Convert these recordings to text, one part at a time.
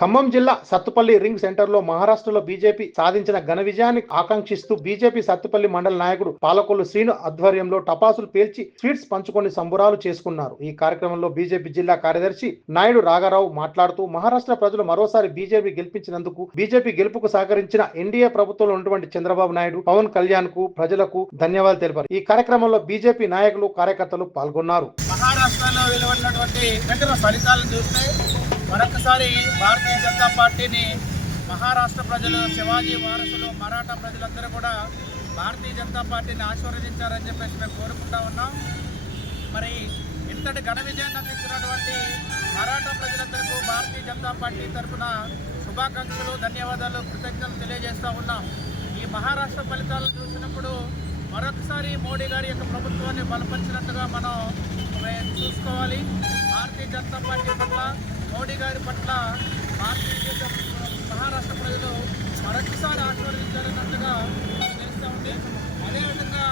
ఖమ్మం జిల్లా సత్తుపల్లి రింగ్ సెంటర్లో మహారాష్ట్రలో బీజేపీ సాధించిన ఘన విజయాన్ని ఆకాంక్షిస్తూ బీజేపీ సత్తుపల్లి మండల నాయకుడు పాలకొల్లు శ్రీను ఆధ్వర్యంలో టపాసులు పేల్చి స్వీట్స్ పంచుకొని సంబురాలు చేసుకున్నారు. ఈ కార్యక్రమంలో బీజేపీ జిల్లా కార్యదర్శి నాయుడు రాఘారావు మాట్లాడుతూ మహారాష్ట్ర ప్రజలు మరోసారి బీజేపీ గెలిపించినందుకు, బీజేపీ గెలుపుకు సహకరించిన ఎన్డీఏ ప్రభుత్వంలో ఉన్నటువంటి చంద్రబాబు నాయుడు, పవన్ కళ్యాణ్ కు ప్రజలకు ధన్యవాదాలు తెలిపారు. ఈ కార్యక్రమంలో బీజేపీ నాయకులు, కార్యకర్తలు పాల్గొన్నారు. మహారాష్ట్రలో వెలువడినటువంటి ఫలితాలను చూస్తే మరొకసారి భారతీయ జనతా పార్టీని మహారాష్ట్ర ప్రజలు, శివాజీ వారసులు, మరాఠా ప్రజలందరూ కూడా భారతీయ జనతా పార్టీని ఆశీర్వదించారని చెప్పేసి మేము కోరుకుంటా ఉన్నాం. మరి ఇంతటి ఘన విజయాన్ని అందించినటువంటి మరాఠా ప్రజలందరికీ భారతీయ జనతా పార్టీ తరఫున శుభాకాంక్షలు, ధన్యవాదాలు, కృతజ్ఞతలు తెలియజేస్తూ ఉన్నాం. ఈ మహారాష్ట్ర ఫలితాలను చూసినప్పుడు మరొకసారి మోడీ గారి యొక్క ప్రభుత్వాన్ని బలపరిచినట్టుగా మనం చూసుకోవాలి. భారతీయ జనతా పార్టీ పట్ల, మోడీ గారి పట్ల మహారాష్ట్ర ప్రజలు మరొకసారి ఆశీర్వదించాలన్నట్టుగా తెలుస్తూ ఉంది. అదేవిధంగా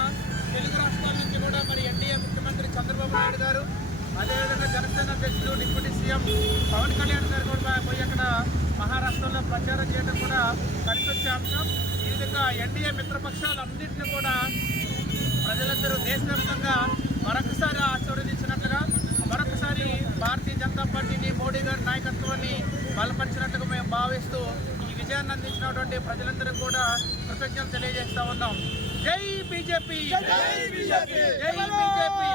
తెలుగు రాష్ట్రాల నుంచి కూడా మరి ఎన్డీఏ ముఖ్యమంత్రి చంద్రబాబు నాయుడు గారు, అదేవిధంగా జనసేన అధ్యక్షుడు డిప్యూటీ సీఎం పవన్ కళ్యాణ్ గారు కూడా పోయి అక్కడ మహారాష్ట్రలో ప్రచారం చేయడం కూడా కలిసి వచ్చే అంశం. ఈ విధంగా ఎన్డీఏ మిత్రపక్షాలన్నింటినీ కూడా ప్రజలందరూ దేశవ్యాప్తంగా మరొకసారి ఆశీర్వదించినట్లుగా, మరొకసారి భారతీయ జనతా పార్టీని, మోడీ గారి నాయకత్వాన్ని బలపరిచినట్టుగా మేము భావిస్తూ ఈ విజయాన్ని అందించినటువంటి ప్రజలందరూ కూడా కృతజ్ఞతలు తెలియజేస్తా ఉన్నాం. జై బీజేపీ, జై బీజేపీ, జై బీజేపీ.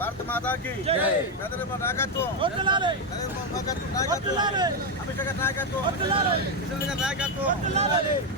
భారత మాతాకి పేదల నాయకత్వం, అమిత్ షా గారి నాయకత్వం, కిషన్ గారి నాయకత్వం,